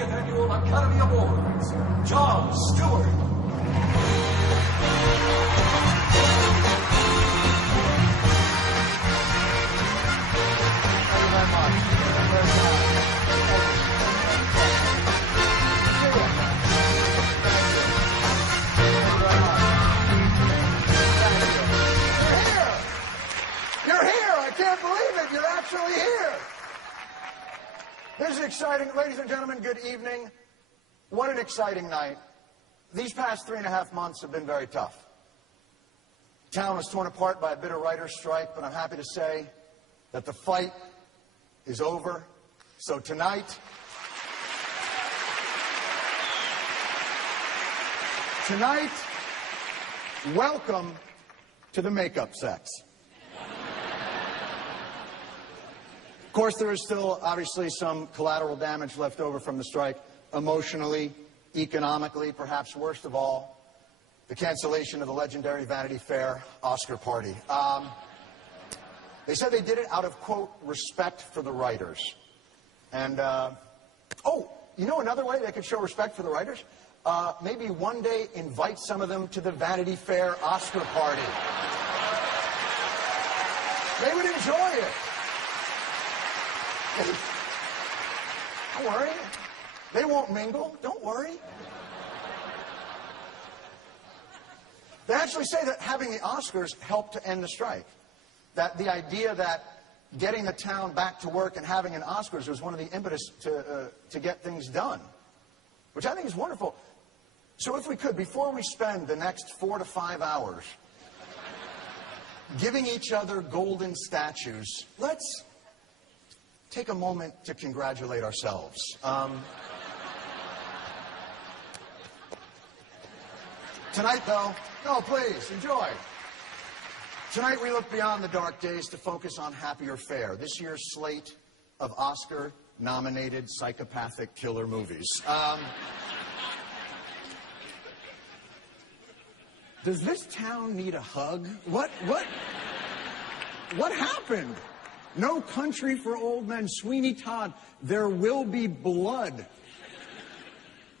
50th Annual Academy Awards, Jon Stewart. You're here! I can't believe it! You're actually here! This is exciting. Ladies and gentlemen, good evening. What an exciting night. These past 3.5 months have been very tough. Town was torn apart by a bitter writer's strike, but I'm happy to say that the fight is over. So tonight, welcome to the makeup sex. Of course, there is still, obviously, some collateral damage left over from the strike, emotionally, economically, perhaps worst of all, the cancellation of the legendary Vanity Fair Oscar party. They said they did it out of, quote, respect for the writers. And, oh, you know another way they could show respect for the writers? Maybe one day invite some of them to the Vanity Fair Oscar party. They would enjoy it. Don't worry. They won't mingle. Don't worry. They actually say that having the Oscars helped to end the strike. That the idea that getting the town back to work and having an Oscars was one of the impetus to get things done, which I think is wonderful. So if we could, before we spend the next 4 to 5 hours giving each other golden statues, let's take a moment to congratulate ourselves. Tonight, though, no, please, enjoy. Tonight, we look beyond the dark days to focus on happier fare. This year's slate of Oscar-nominated psychopathic killer movies. Does this town need a hug? What happened? No Country for Old Men, Sweeney Todd, There Will Be Blood.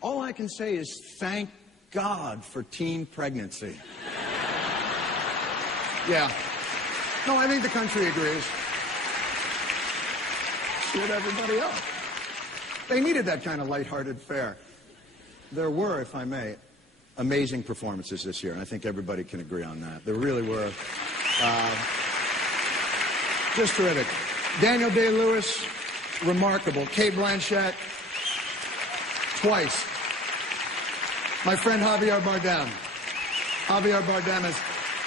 All I can say is thank God for teen pregnancy. Yeah. No, I think the country agrees. So did everybody else. They needed that kind of lighthearted fare. There were, if I may, amazing performances this year, and I think everybody can agree on that. There really were. Just terrific. Daniel Day-Lewis, remarkable. Cate Blanchett, twice. My friend Javier Bardem. Javier Bardem is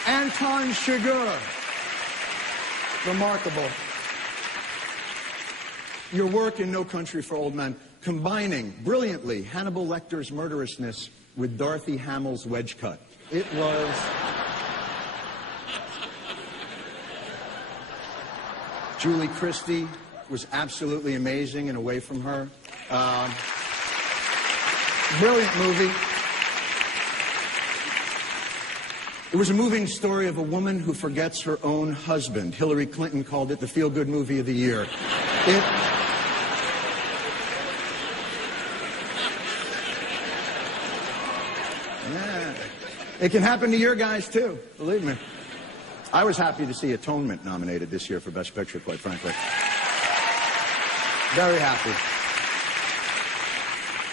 Anton Chigurh. Remarkable. Your work in No Country for Old Men, combining brilliantly Hannibal Lecter's murderousness with Dorothy Hamill's wedge cut. It was... Julie Christie was absolutely amazing and away from her. Brilliant movie. It was a moving story of a woman who forgets her own husband. Hillary Clinton called it the feel-good movie of the year. It can happen to your guys, too, believe me. I was happy to see Atonement nominated this year for Best Picture, quite frankly. Very happy.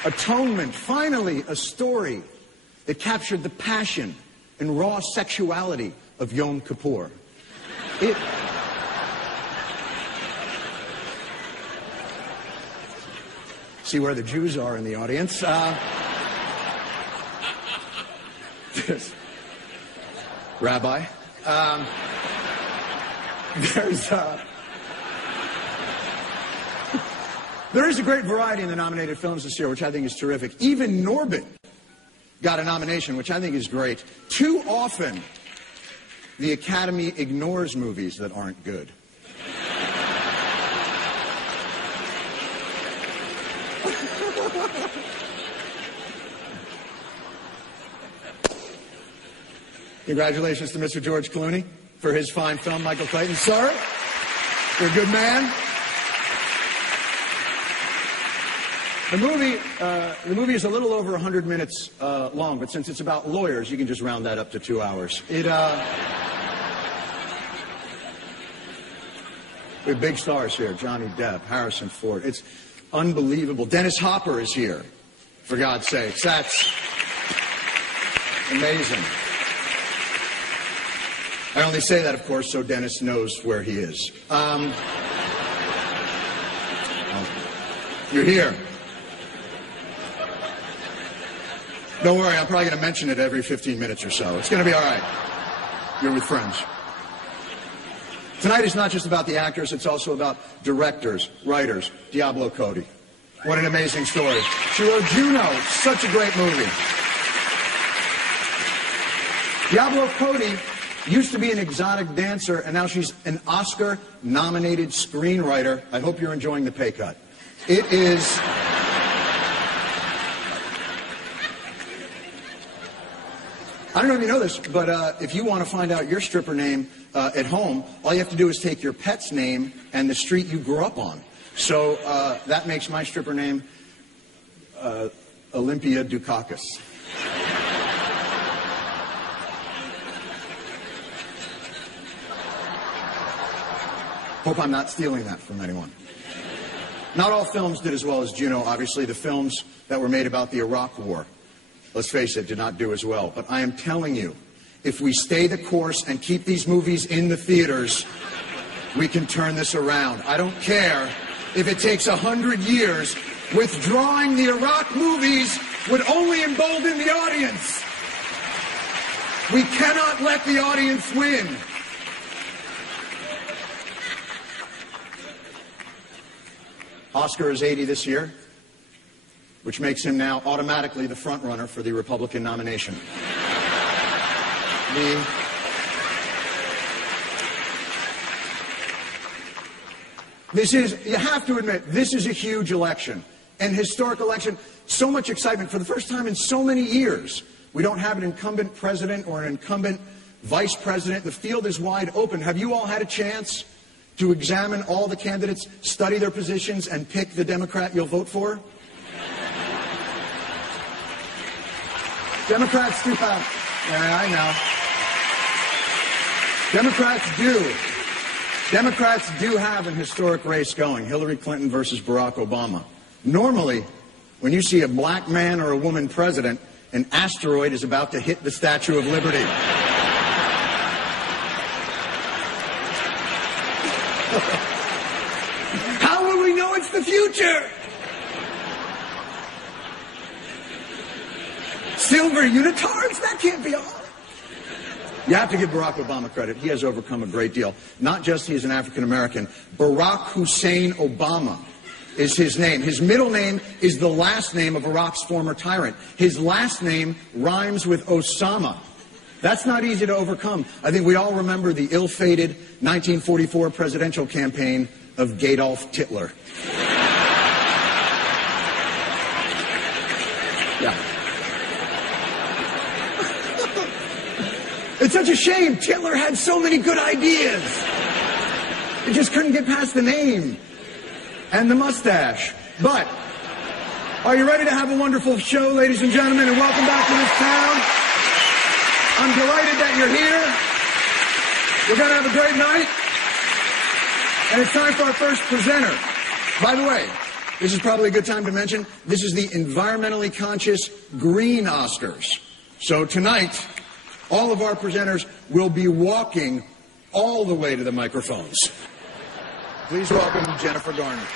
Atonement, finally a story that captured the passion and raw sexuality of Yom Kippur. See where the Jews are in the audience. Rabbi. There is a great variety in the nominated films this year, which I think is terrific. Even Norbit got a nomination, which I think is great. Too often, the Academy ignores movies that aren't good. Congratulations to Mr. George Clooney for his fine film, Michael Clayton. Sir, you're a good man. The movie is a little over 100 minutes long, but since it's about lawyers, you can just round that up to 2 hours. We have big stars here: Johnny Depp, Harrison Ford. It's unbelievable. Dennis Hopper is here, for God's sakes. That's amazing. I only say that, of course, so Dennis knows where he is. You're here. Don't worry, I'm probably going to mention it every 15 minutes or so. It's going to be all right. You're with friends. Tonight is not just about the actors, it's also about directors, writers. Diablo Cody. What an amazing story. She wrote Juno, such a great movie. Diablo Cody used to be an exotic dancer, and now she's an Oscar-nominated screenwriter. I hope you're enjoying the pay cut. It is... I don't know if you know this, but if you want to find out your stripper name at home, all you have to do is take your pet's name and the street you grew up on. So that makes my stripper name Olympia Dukakis. Hope I'm not stealing that from anyone. Not all films did as well as Juno, obviously. The films that were made about the Iraq War, let's face it, did not do as well. But I am telling you, if we stay the course and keep these movies in the theaters, we can turn this around. I don't care if it takes 100 years. Withdrawing the Iraq movies would only embolden the audience. We cannot let the audience win. Oscar is 80 this year, which makes him now automatically the front runner for the Republican nomination. You have to admit, this is a huge election, an historic election. So much excitement for the first time in so many years. We don't have an incumbent president or an incumbent vice president. The field is wide open. Have you all had a chance to examine all the candidates, study their positions, and pick the Democrat you'll vote for? Democrats do have... Yeah, I know. Democrats do have an historic race going. Hillary Clinton versus Barack Obama. Normally, when you see a black man or a woman president, an asteroid is about to hit the Statue of Liberty. How will we know it's the future? Silver unitards? That can't be all. You have to give Barack Obama credit. He has overcome a great deal. Not just he is an African American. Barack Hussein Obama is his name. His middle name is the last name of Iraq's former tyrant. His last name rhymes with Osama. That's not easy to overcome. I think we all remember the ill-fated 1944 presidential campaign of Adolf Hitler. Yeah. It's such a shame. Hitler had so many good ideas. He just couldn't get past the name and the mustache. But are you ready to have a wonderful show, ladies and gentlemen, and welcome back to this town? I'm delighted that you're here. We're going to have a great night. And it's time for our first presenter. By the way, this is probably a good time to mention, this is the environmentally conscious Green Oscars. So tonight, all of our presenters will be walking all the way to the microphones. Please welcome Jennifer Garner.